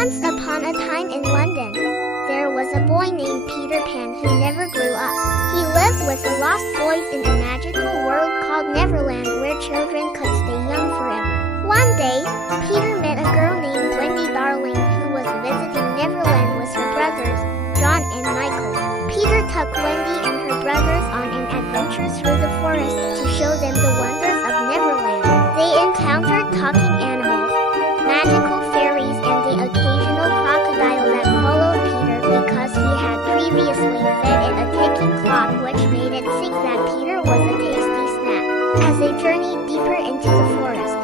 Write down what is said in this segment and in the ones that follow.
Once upon a time in London, there was a boy named Peter Pan who never grew up. He lived with the lost boys in a magical world called Neverland where children could stay young forever. One day, Peter met a girl named Wendy Darling who was visiting Neverland with her brothers, John and Michael. Peter took Wendy and her brothers on an adventure through the forest to show them the wonders of Neverland. They encountered talking animals, magical fairies, and the occasional crocodile that followed Peter because he had previously fed it a ticking clock which made it think that Peter was a tasty snack. As they journeyed deeper into the forest,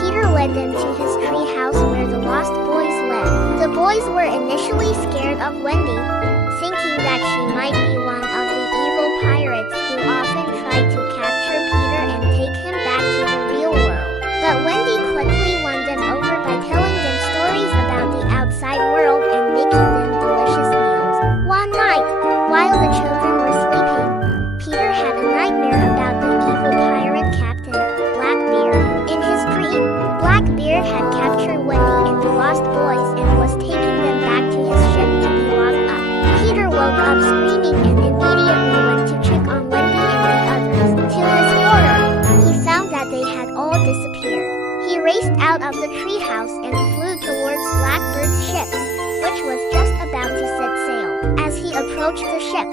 Peter led them to his tree house where the lost boys lived. The boys were initially scared of Wendy, thinking that she might be one of the evil pirates who often tried to capture Peter and take him back to the real world. But Wendy quickly won them over by telling them stories about the outside world and making them delicious meals. One night, while the children were sleeping, Peter had a nightmare about the evil pirate captain, Blackbeard. In his dream, Blackbeard had captured Wendy and the lost boys and was taking them back to his ship to be locked up. Peter woke up screaming and immediately went to check on Wendy and the others. To his horror, he found that they had all disappeared. He raced out of the treehouse and flew towards Blackbird's ship, which was just about to set sail. As he approached the ship,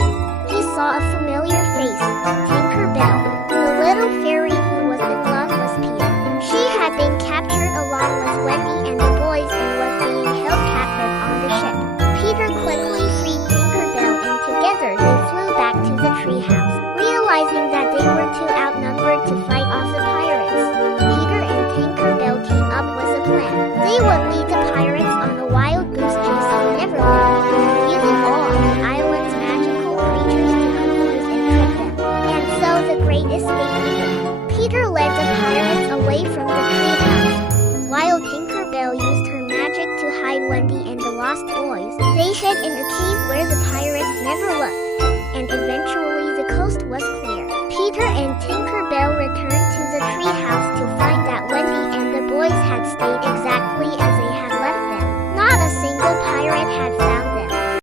he saw a familiar face, Tinker Bell, the little fairy who was in love with Peter. She had been captured along with Wendy and the boys and was being held captive on the ship. Peter quickly freed Tinker Bell and together they flew back to the treehouse. Realizing that they were too outnumbered to fight off the pirates, Peter and Tinker Bell came up with a plan. They would lead the pirates on a wild goose chase in Neverland, using all of the island's magical creatures to confuse and trick them. And so the great escape began. Peter led the pirates away from the treehouse, while Tinker Bell used her magic to hide Wendy and the lost boys. They hid in a cave where the pirates never looked, and eventually the coast was clear. Peter and Tinker Bell returned